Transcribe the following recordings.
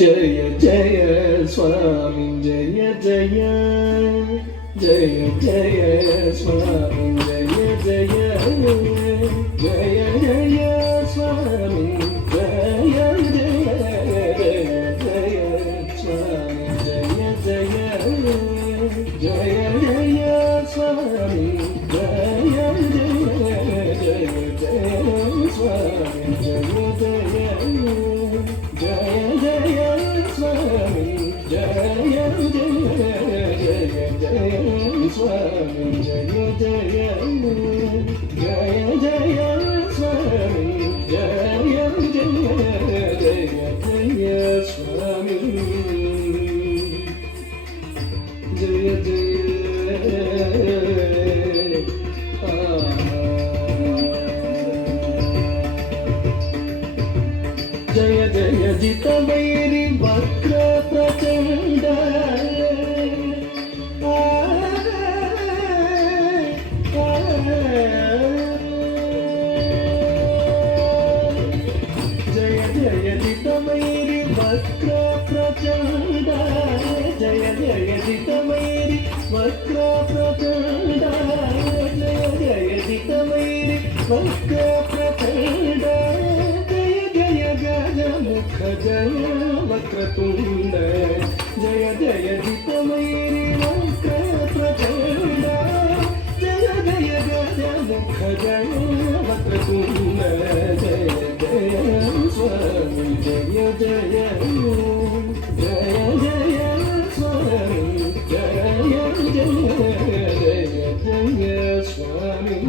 జయ జయ స్వామి జయ జయ జయ జయ స్వామి జయ జయ జయ జయ స్వామి జయ జయ జయ స్వామి జయ జయ జయ జయ స్వామి జయ జయ జయ స్వామి జయ జయ జయ జయ స్వామి జయ జయ జయ స్వామి జయ జయ జయ జయ స్వామి జయ జయ జయ స్వామి జయ జయ జయ జిత వైరి వక్ర ప్రచండ జయ జయ జిత వైరి వక్ర ప్రచండ జయ జయ జిత వైరి వక్ర ప్రచండ జయ జయ జిత వైరి వక్ర ప్రచండ मुख जय वक्रतुंड जय जय जितमैरी वक्र प्रचंड जय जय गज मुख जय वक्रतुंड जय जय स्वामी जय जय जय जय स्वामी जय जय जय जय स्वामी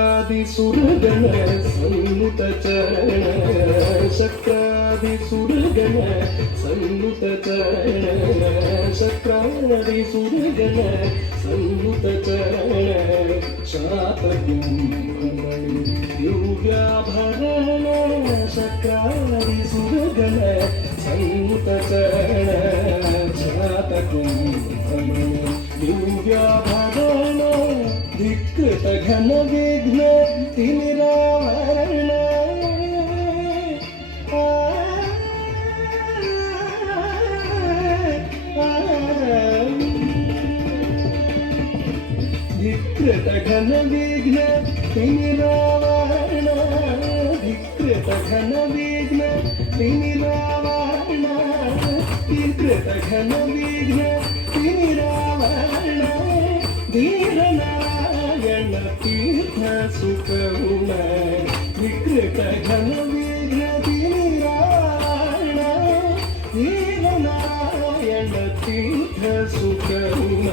शक्रादिसुरगण सन्नुत चरण शक्रादिसुरगण सन्नुत चरण शक्रादिसुरगण सन्नुत चरण शातकुम्भमणि दिव्याभरण शक्रादिसुरगण सन्नुत चरण शातकुम्भमणि दिव्याभरण विकृत घन विघ्न तिमिरावरण विकृत घन विघ्न तिमिरावरण विकृत घन विघ्न तिमिरावरण विकृत घन विघ्न तिमिरावरण धीरना तीर्थ सुखुण विकृत घन विघ्न तिमिरावरण वीरनारायण तीर्थ सुखुण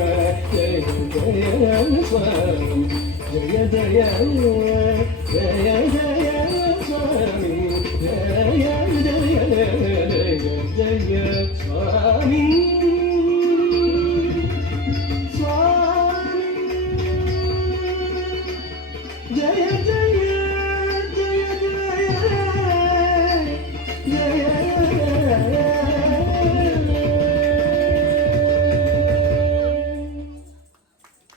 जय जय स्वामी जय जय जय जय स्वामी जय जय जय जय स्वामी